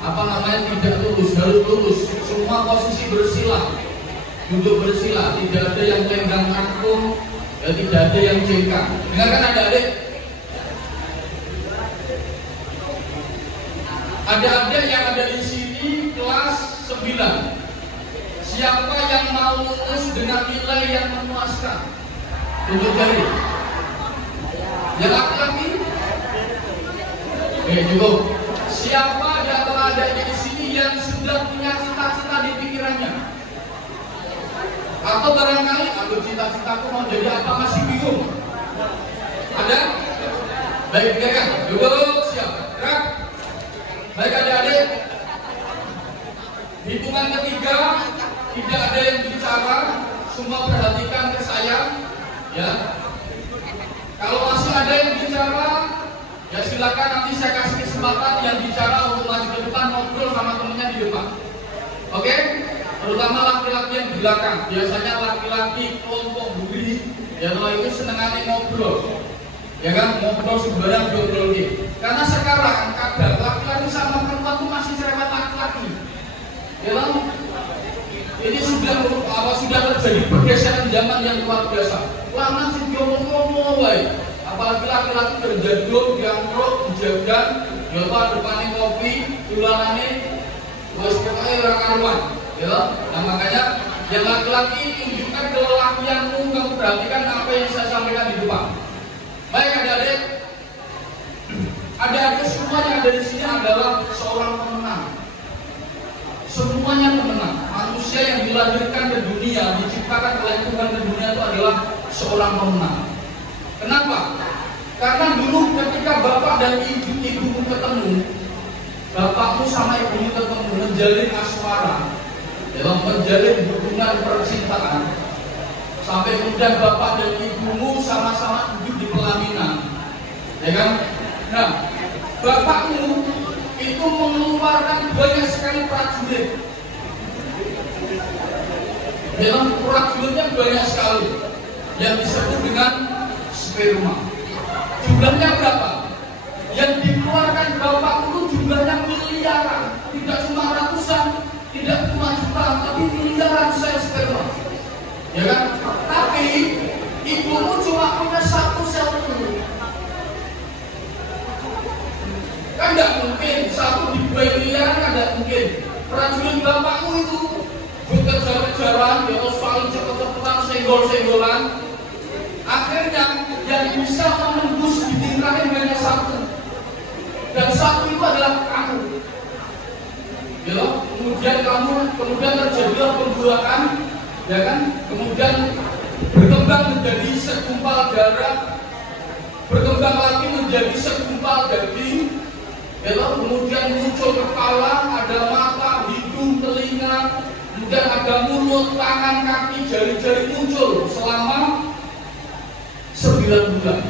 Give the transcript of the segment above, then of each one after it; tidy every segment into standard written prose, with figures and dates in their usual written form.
apa namanya tidak lurus, harus lurus. Semua posisi bersila, duduk bersila, tidak ada yang lenggang angkung, ya, tidak ada yang jengkang. Dengarkan adik-adik. Adik-adik yang ada di sini kelas 9. Siapa yang mau lulus dengan nilai yang memuaskan? Tunjuk jari. Yang laki-laki? Oke, cukup. Siapa di antara adik-adik di sini yang sudah punya cita-cita di pikirannya? Atau barangkali, aduh cita-citaku mau jadi apa, masih bingung? Ada? Baik, kan? Cukup, siap. Gerak. Baik adik-adik, hitungan ketiga, tidak ada yang bicara, semua perhatikan ke saya, ya. Kalau masih ada yang bicara, ya silakan nanti saya kasih kesempatan yang bicara untuk maju ke depan, ngobrol sama temennya di depan. Oke? Terutama laki-laki yang di belakang. Biasanya laki-laki kelompok buri, ya kalau itu senengannya ngobrol. Ya kan, ngobrol sebenarnya ngobrol gitu. Karena sekarang kadang laki-laki sama perempuan itu masih cerewet laki-laki. Ya kan? Ini sudah terjadi pergeseran zaman yang luar biasa. Lanang sih ngomong-ngomong wae. Apalagi laki-laki berjadul, diangkruk, dijagan, ya apa depannya kopi, tulanane wis pokoke ora karuan. Ya, nah makanya yang laki-laki tunjukkan kelelakianmu, kamu perhatikan apa yang saya sampaikan di depan. Baik adik-adik, adik-adik semua yang ada di sini adalah seorang pemenang. Semuanya pemenang. Manusia yang dilahirkan ke dunia, diciptakan oleh Tuhan ke dunia itu adalah seorang pemenang. Kenapa? Karena dulu ketika bapak dan ibumu ketemu, bapakmu sama ibumu ketemu menjalin asmara, dalam menjalin hubungan percintaan, sampai kemudian bapak dan ibumu sama-sama hidup di pelaminan, ya kan? Nah, bapakmu itu mengeluarkan banyak sekali prajurit. Dalam prajuritnya banyak sekali yang disebut dengan sperma. Jumlahnya berapa? Yang dikeluarkan bapakmu itu jumlahnya miliaran, tidak cuma ratusan, tidak cuma jutaan, tapi miliaran sel sperma. Ya kan? Tapi ibumu cuma punya satu sel telur. Kan tidak mungkin satu dibuai miliaran, kan tidak mungkin. Prajurit bapakmu itu kejar-kejaran, ya saling cepet-cepetan, senggol-senggolan. Akhirnya yang bisa menembus dinding rahim hanya satu, dan satu itu adalah kamu. Ya, kemudian terjadilah pembuahan, ya kan? Kemudian berkembang menjadi segumpal darah, berkembang lagi menjadi segumpal daging. Ya, kemudian muncul kepala, ada mata, hidung, telinga, kemudian ada mulut, tangan, kaki, jari-jari muncul selama 9 bulan.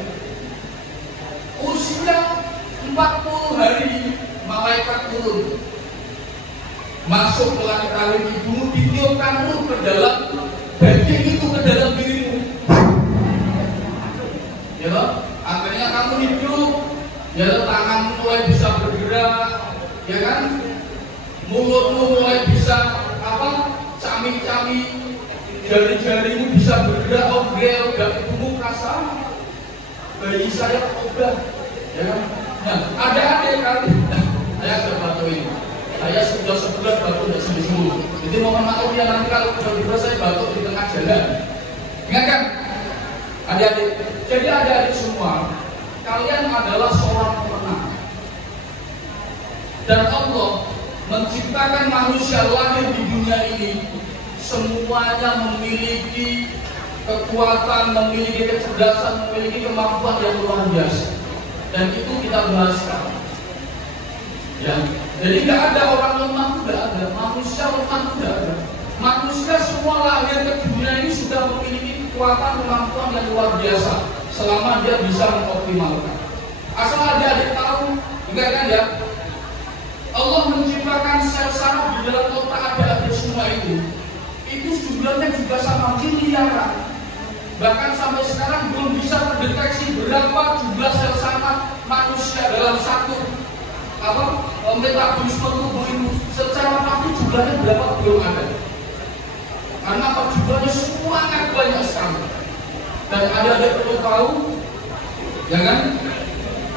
Usia 40 hari malaikat turun, masuk ke rahim ibumu, ditiupkan ruh ke dalam daging itu, ke dalam dirimu. Ya, akhirnya kamu hidup. Ya, tanganmu mulai bisa bergerak, ya kan? Mulutmu mulai bisa cami-cami, jari-jarimu bisa bergerak, obrol, dan ibumu merasa bayi saya obat, ya kan? Nah, ada kali, saya sudah batuin, saya sudah sebulan batuk tidak sembuh. Jadi mohon maaf ya, nanti kalau tiba-tiba saya batuk di tengah jalan. Ingat kan, adik-adik? Jadi adik-adik semua, kalian adalah seorang pemenang. Dan Allah menciptakan manusia lahir di dunia ini, semuanya memiliki kekuatan, memiliki kecerdasan, memiliki kemampuan yang luar biasa. Dan itu kita bahas sekarang. Ya, jadi nggak ada orang lemah, tidak ada. Manusia lemah, tidak ada. Manusia semua lahir ke dunia ini sudah memiliki kekuatan, kemampuan yang luar biasa, selama dia bisa mengoptimalkan. Asal adik-adik tahu, dengarkan ya, Allah menciptakan sel saraf di dalam otak adik-adik semua itu jumlahnya juga sama miliaran. Bahkan sampai sekarang belum bisa terdeteksi berapa jumlah sel saraf manusia dalam satu metabolisme tubuh jumlahnya berapa belum ada. Karena perjuangannya sangat banyak sekali. Dan ada perlu tahu, ya kan?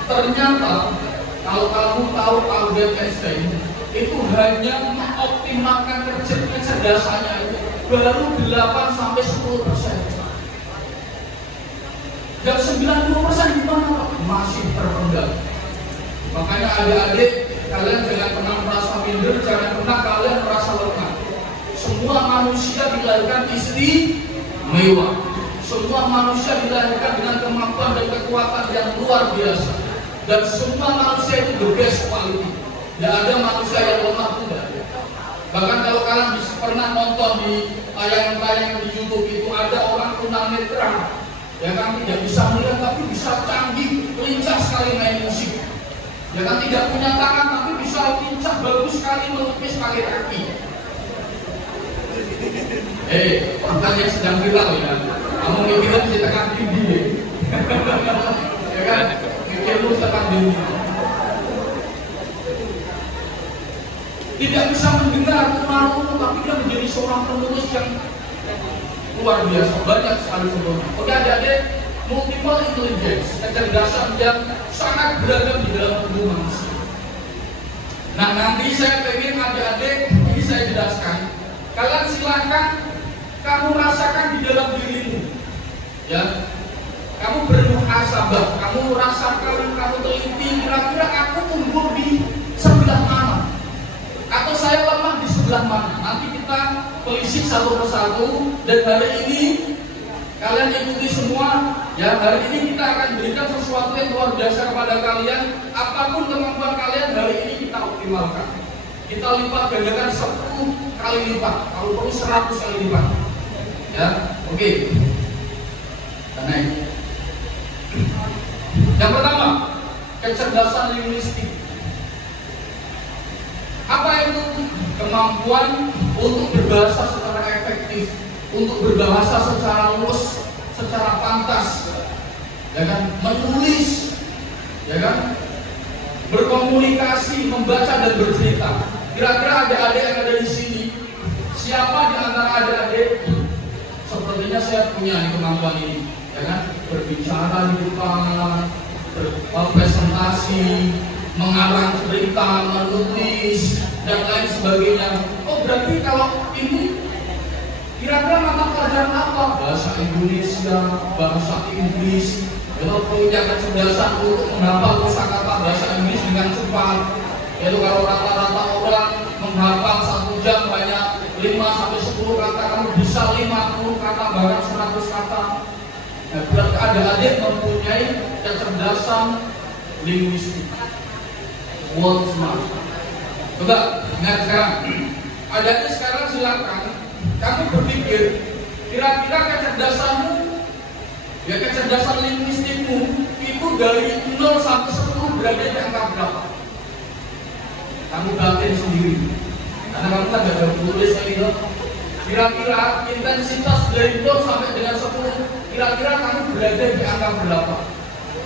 Ternyata kalau kamu tahu Albert Einstein itu hanya mengoptimalkan kecerdasannya itu baru 8-10%. Dan 90% gimana Pak? Masih terpendam. Makanya adik-adik, kalian jangan pernah merasa minder, jangan pernah kalian merasa lemah. Semua manusia dilahirkan istimewa. Semua manusia dilahirkan dengan kemampuan dan kekuatan yang luar biasa. Dan semua manusia itu the best quality. Tidak ada manusia yang lemah, tidak. Bahkan kalau kalian pernah nonton di tayangan-tayangan di YouTube itu ada orang tunanetra, ya kan, tidak bisa melihat tapi bisa canggih, lincah sekali main musik. Ya kan, tidak punya tangan tapi bisa lincah, bagus sekali melukis pakai kaki. Bukan yang sedang viral ya. Kamu mikirnya bisa tekan tinggi, ya kan? Mikirmu tekan tinggi. Tidak bisa mendengar tunarungu, tapi dia menjadi seorang penulis yang luar biasa, banyak sekali contohnya. Oke adik-adik, multiple intelligence, kecerdasan yang sangat beragam di dalam tubuh manusia. Nah nanti saya pengen adik-adik, ini saya jelaskan. Kalian silakan kamu rasakan di dalam dirimu, ya. Kamu bermuhasabah, kamu rasakan, kamu teliti, kira-kira aku tumbuh di sebelah mana, atau saya lemah di sebelah mana. Nanti kita telisik satu persatu, dan hari ini kalian ikuti semua. Ya, hari ini kita akan berikan sesuatu yang luar biasa kepada kalian. Apapun kemampuan kalian, hari ini kita optimalkan. Kita lipat gandakan 10 kali lipat, kalau perlu 100 kali lipat. Ya, oke. Nah, yang pertama, kecerdasan linguistik. Apa itu? Kemampuan untuk berbahasa secara efektif, untuk berbahasa secara luas, secara pantas, ya kan, menulis, ya kan, berkomunikasi, membaca dan bercerita. Kira-kira adik-adik yang ada di sini, siapa di antara adik-adik sepertinya saya punya kemampuan ini, ya kan, berbicara di depan, berpresentasi, mengarang cerita, menulis dan lain sebagainya. Oh berarti kalau ini kira-kira mata pelajaran apa? Bahasa Indonesia, bahasa Inggris. Kalau punya kecerdasan untuk menghafal kosakata bahasa Inggris dengan cepat. Yaitu kalau rata-rata orang menghafal 1 jam hanya 5-10 kata, kamu bisa 50 kata bahkan 100 kata. Nah, berarti adik-adik mempunyai kecerdasan linguistik. Word smart. Coba ingat sekarang. Adik-adik sekarang silakan kamu berpikir kira-kira kecerdasanmu, ya kecerdasan linguistikmu itu dari 0 sampai 10 berada di angka berapa? Kamu batin sendiri. Karena kamu kan ada tulis itu. Kira-kira intensitas dari 0 sampai dengan 10, kira-kira kamu berada di angka berapa?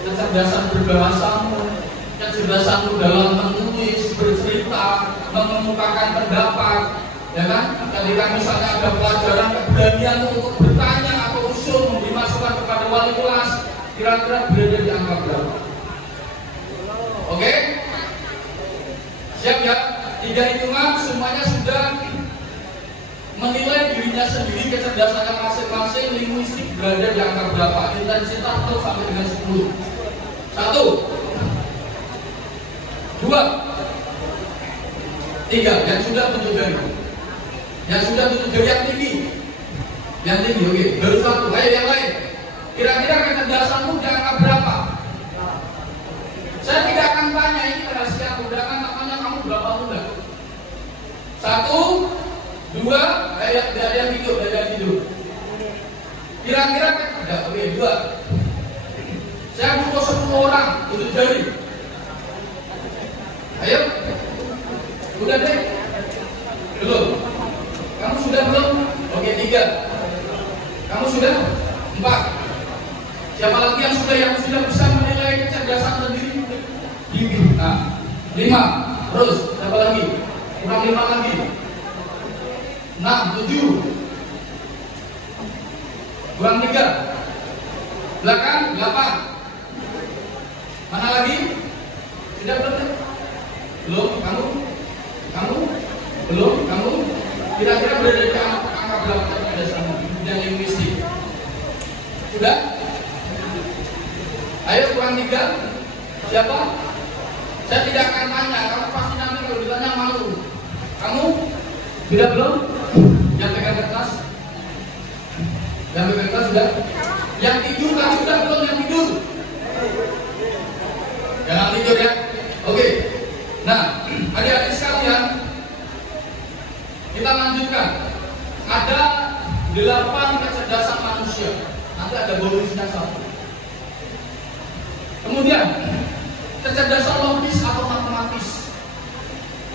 Kecerdasan berbahasamu, kecerdasanmu dalam menulis, bercerita, mengemukakan pendapat, ya kan? Ketika misalnya ada pelajaran, keberanian untuk bertanya atau usul, memberi masukan kepada wali kelas, kira-kira berada di angka berapa? Oke? Siap ya? 3 hitungan semuanya sudah menilai dirinya sendiri, kecerdasannya masing-masing, linguistik berada di angka berapa, intensitas 0 sampai dengan 10. 1, 2, 3. Yang sudah tunjuk jari, yang sudah tunjuk jari yang tinggi, yang tinggi. Oke, baru 1. Ayo yang lain. Kira-kira kecerdasanmu di angka berapa? Saya tidak akan tanya, ini rahasia undangan, namanya kamu berapa muda. 1, 2, dari yang hidup, dari yang hidup. Kira-kira tidak, oke, 2. Saya butuh 10 orang tunjuk jari. Ayo, udah deh, belum? Kamu sudah belum? Oke, 3. Kamu sudah? 4. Siapa lagi yang sudah bisa menilai kecerdasan sendiri? Nah, 5. Terus, siapa lagi? Kurang 5 lagi. 6, 7. Kurang 3. Belakang 8. Mana lagi? Tidak belum? Belum? Kamu? Belum? Kamu? Kira-kira berada di angka berapa pada sama yang linguistik? Sudah? Ayo kurang 3. Siapa? Saya tidak akan tanya, kamu pasti nanti kalau ditanya malu. Kamu? Sudah belum? Yang pegang kertas? Yang pegang kertas sudah? Yang tidur kan sudah belum yang tidur? Jangan tidur ya. Oke. Nah, adik-adik sekalian, kita lanjutkan. Ada 8 kecerdasan manusia. Nanti ada bonusnya 1. Kemudian kecerdasan logis atau matematis.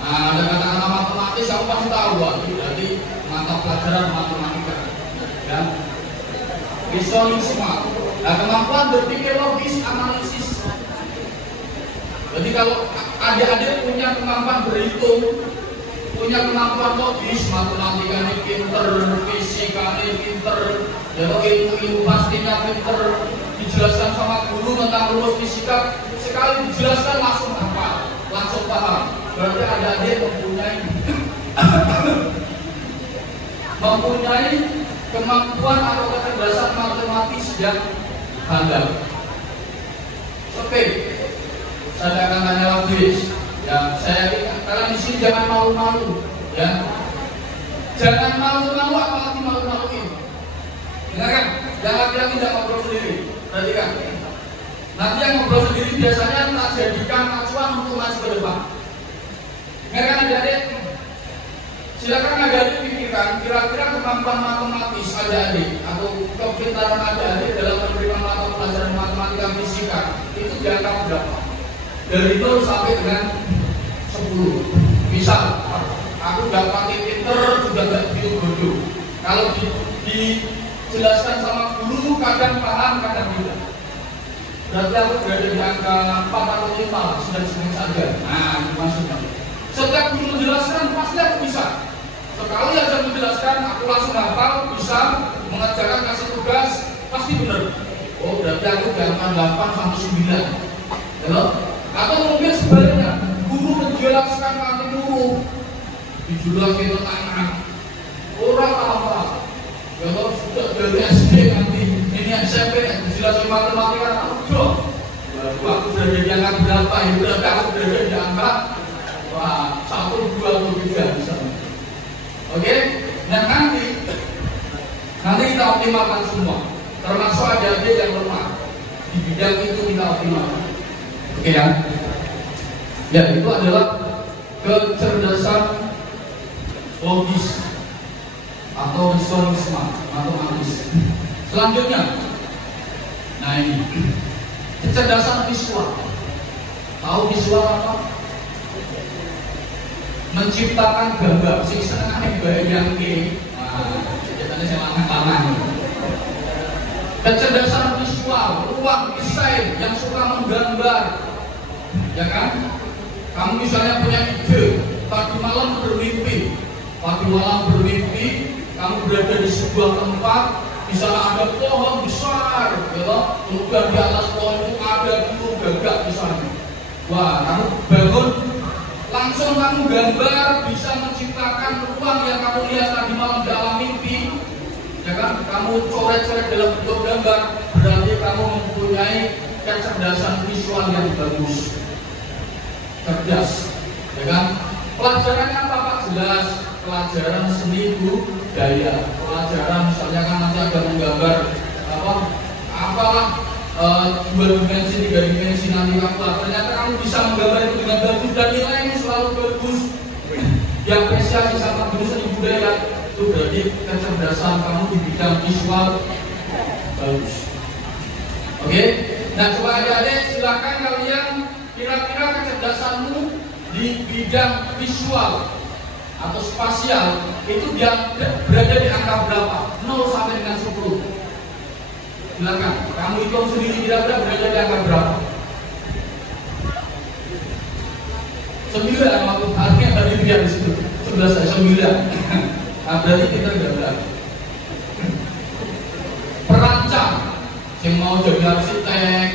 Nah, ada kata-kata matematis, aku pasti tahu, jadi mata pelajaran matematika. Ya. Reasoning smart. Nah, kemampuan berpikir logis, analisis. Jadi kalau adik-adik punya kemampuan berhitung, punya kemampuan logis, matematika ini pinter, fisika ini pinter, ya ilmu pastinya pinter, dijelaskan sama guru tentang rumus fisika, sekali dijelaskan langsung hafal, langsung paham. Berarti adik-adik mempunyai kemampuan atau kecerdasan matematis yang handal. Oke, saya akan tanya lagi. Ya, saya kalian di sini jangan malu-malu, ya. Jangan malu-malu, apalagi malu-maluin. Dengarkan, jangan bilang tidak ngobrol sendiri. Perhatikan. Nanti yang ngobrol sendiri biasanya tak jadikan acuan untuk maju ke depan. Dengarkan adik-adik. Silakan adik-adik pikirkan kira-kira kemampuan matematis adik-adik atau kepintaran adik-adik dalam menerima mata pelajaran matematika fisika itu di angka berapa? Dari 0 sampai dengan 10. Misal, aku dapat pinter juga gak bodoh. Kalau dijelaskan sama guru kadang paham, kadang tidak. Berarti aku berada di angka 4 atau 5, sedang saja. Nah, itu maksudnya. Setiap guru menjelaskan pasti aku bisa. Sekali aja menjelaskan, aku langsung hafal, bisa mengerjakan kasih tugas, pasti benar. Oh, berarti aku di angka 8 sampai 9. Halo? Atau mungkin sebaliknya, guru menjelaskan nanti guru dijelaskan tentang orang apa. Kalau sudah dari SD nanti ini SMP dijelaskan matematika, udah. Aku berada di angka berapa? Ya berarti aku berada di angka 1, 2, atau 3 misalnya. Oke? Nah nanti kita optimalkan semua, termasuk adik-adik yang lemah di bidang itu kita optimalkan. Oke ya? Ya, itu adalah kecerdasan logis atau reasoning smart matematis. Selanjutnya, nah ini kecerdasan visual. Tahu visual apa? Menciptakan gambar. Sing senengane bayangke. Nah, ceritanya saya tangan. Kecerdasan visual, ruang desain yang suka menggambar, ya kan? Kamu misalnya punya ide, tadi malam bermimpi, kamu berada di sebuah tempat, di sana ada pohon besar, ya, kemudian di atas pohon itu ada burung gagak di sana. Wah, kamu bangun, langsung kamu gambar, bisa menciptakan ruang yang kamu lihat tadi malam di alam mimpi. Ya kan, kamu coret-coret dalam bentuk gambar, berarti kamu mempunyai kecerdasan visual yang bagus, cerdas, ya kan? Pelajarannya apa Pak? Jelas, pelajaran seni budaya, pelajaran misalnya kan nanti ada menggambar apalah 2 dimensi, 3 dimensi nanti kamu ternyata kamu bisa menggambar itu dengan bagus dan nilainya selalu bagus, diapresiasi sama guru seni budaya. Itu berarti kecerdasan kamu di bidang visual bagus. Oke? Nah, coba adik-adik silakan kalian kira-kira kecerdasanmu di bidang visual atau spasial itu dia berada di angka berapa? 0 sampai dengan 10. Silakan, kamu hitung sendiri kira-kira berada di angka berapa? 9, artinya tadi dia di situ. 11 9. Nah, berarti pinter gambar. Perancang yang mau jadi arsitek.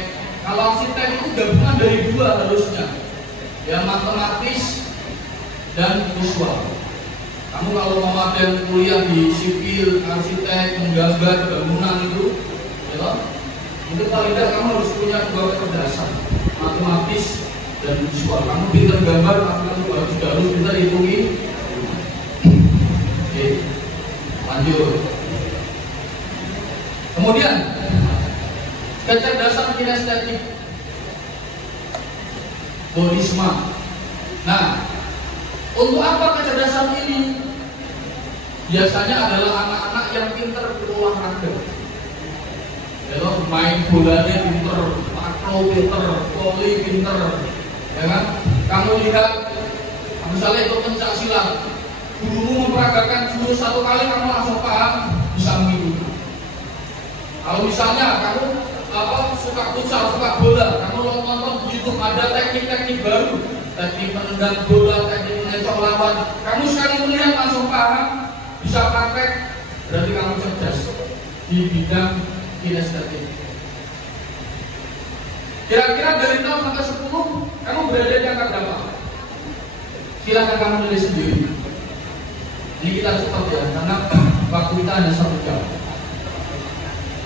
Kalau arsitek itu gabungan dari dua harusnya, ya matematis dan visual. Kamu kalau mau ada yang kuliah di sipil, arsitek, menggambar bangunan itu, ya, mungkin paling tidak kamu harus punya dua kecerdasan, matematis dan visual. Kamu pintar gambar, tapi kamu juga harus pintar hitungi. Oke, lanjut. Kemudian kecerdasan kinestetik, body smart. Nah, untuk apa kecerdasan ini? Biasanya adalah anak-anak yang pintar berolahraga. Ya, main bolanya pintar, makro pintar, voli pintar. Ya kan? Kamu lihat, misalnya itu pencak silat, gurumu memperagakan jurus satu kali, kamu langsung paham, bisa mengikuti. Kalau misalnya kamu suka futsal, suka bola, kamu nonton di YouTube ada teknik-teknik baru, teknik menendang bola, teknik mengecoh lawan, kamu sekali melihat langsung paham, bisa praktek, berarti kamu cerdas di bidang kinestetik. Kira-kira dari 0 sampai 10, kamu berada di angka berapa? Silahkan kamu tulis sendiri. Ini kita cepat ya, karena waktu kita hanya 1 jam.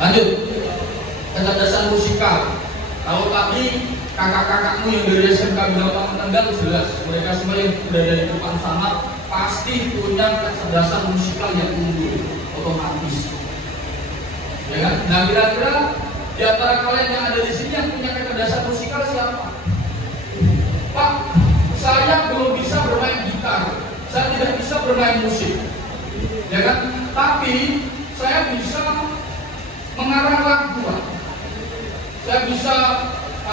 Lanjut, kecerdasan musikal. Kalau tadi kakak-kakakmu yang dari SMK Bintang Tenggang jelas, mereka semua yang berada di depan sana pasti punya kecerdasan musikal yang unggul, otomatis. Ya kan? Nah, kira-kira di antara kalian yang ada di sini yang punya kecerdasan musikal siapa? Pak, saya belum bisa bermain gitar, saya tidak bisa bermain musik, ya kan? Tapi saya bisa mengarang lagu, Pak. Saya bisa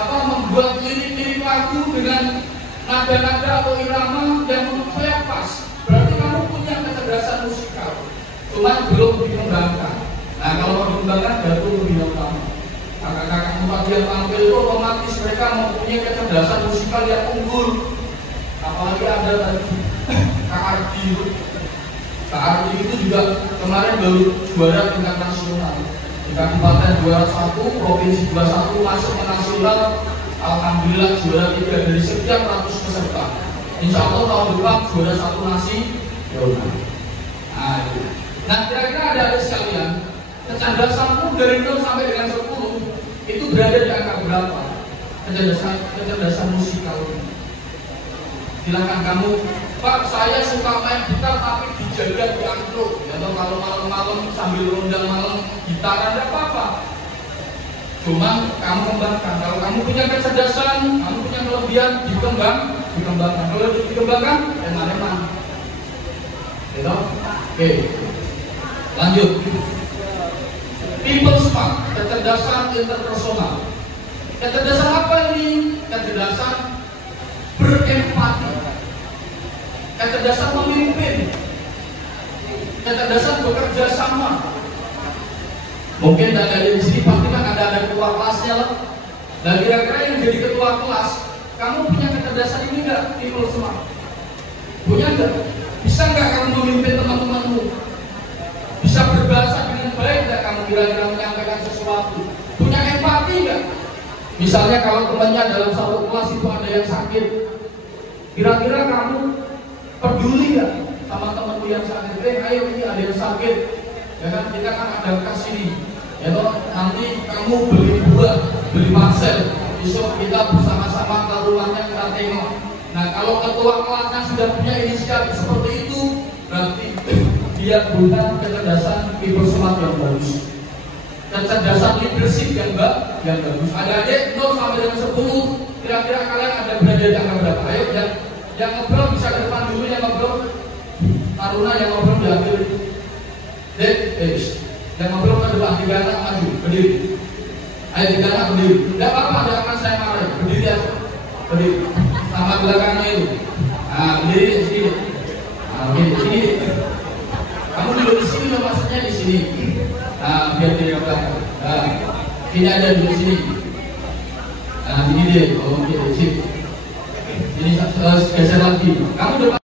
membuat lirik-lirik lagu dengan nada-nada atau irama yang menurut saya pas. Berarti kamu punya kecerdasan musikal, cuma belum dikembangkan. Nah, kalau mau dikembangkan baru lebih utama. Kakak-kakak tempat yang tampil itu otomatis mereka mempunyai kecerdasan musikal yang unggul. Apalagi ada tadi Kak Ardi. Kak Ardi itu juga kemarin baru juara tingkat nasional. Di kabupaten juara 1, provinsi juara 1, masuk ke nasional. Alhamdulillah juara 3 dari sekian ratus peserta. Insya Allah tahun depan juara 1 nasional. Nah, kira-kira ada sekalian, kecerdasanmu dari 0 sampai dengan 10 itu berada di angka berapa? Kecerdasan musikal. Silakan kamu, Pak, saya suka main gitar tapi dijaga di angklung. Ya, kalau malam-malam sambil rondang malam gitar ada apa-apa. Cuma kamu kembangkan. Kalau kamu punya kecerdasan, kamu punya kelebihan, dikembangkan. Kalau dikembangkan, enak-enak. Gitu? Oke. Lanjut. People smart, kecerdasan interpersonal. Kecerdasan apa ini? Kecerdasan berempati, kecerdasan memimpin, kecerdasan bekerja sama. Mungkin ada di sini pasti kan ada ketua kelasnya lah. Dan kira-kira yang jadi ketua kelas, kamu punya kecerdasan ini enggak? People smart. Punya enggak? Bisa enggak kamu memimpin teman-temanmu? Bisa berbahasa dengan baik enggak kamu kira-kira menyampaikan sesuatu? Punya empati enggak? Misalnya kalau temannya dalam satu kelas itu ada yang sakit, kira-kira kamu peduli nggak sama temanmu yang sakit? Ayo ini ada yang sakit, ya kan? Kita kan ada kasih ini, ya toh. Nanti kamu beli buah, beli parcel, besok kita bersama-sama ke rumahnya kita tengok. Nah, kalau ketua kelasnya sudah punya inisiatif seperti itu, berarti dia punya kecerdasan people smart yang bagus. Kecerdasan leadership yang bagus. Adik-adik 0 sampai dengan 10, kira-kira kalian ada berada di angka berapa? Ayo yang ngobrol bisa ke depan dulu, yang ngobrol Taruna yang ngobrol diambil. Yang ngobrol ke depan, 3 anak maju, berdiri. Ayo 3 anak berdiri. Tidak apa-apa, tidak akan saya marahin. Berdiri aja, berdiri. Sama belakangnya itu. Nah, berdiri di sini. Nah, begini, sini. Kamu duduk di sini, maksudnya di sini. Nah, biar tidak belakang. Nah, ini ada di sini. Nah, ini dia. Oke, sip. Ini geser lagi. Kamu depan.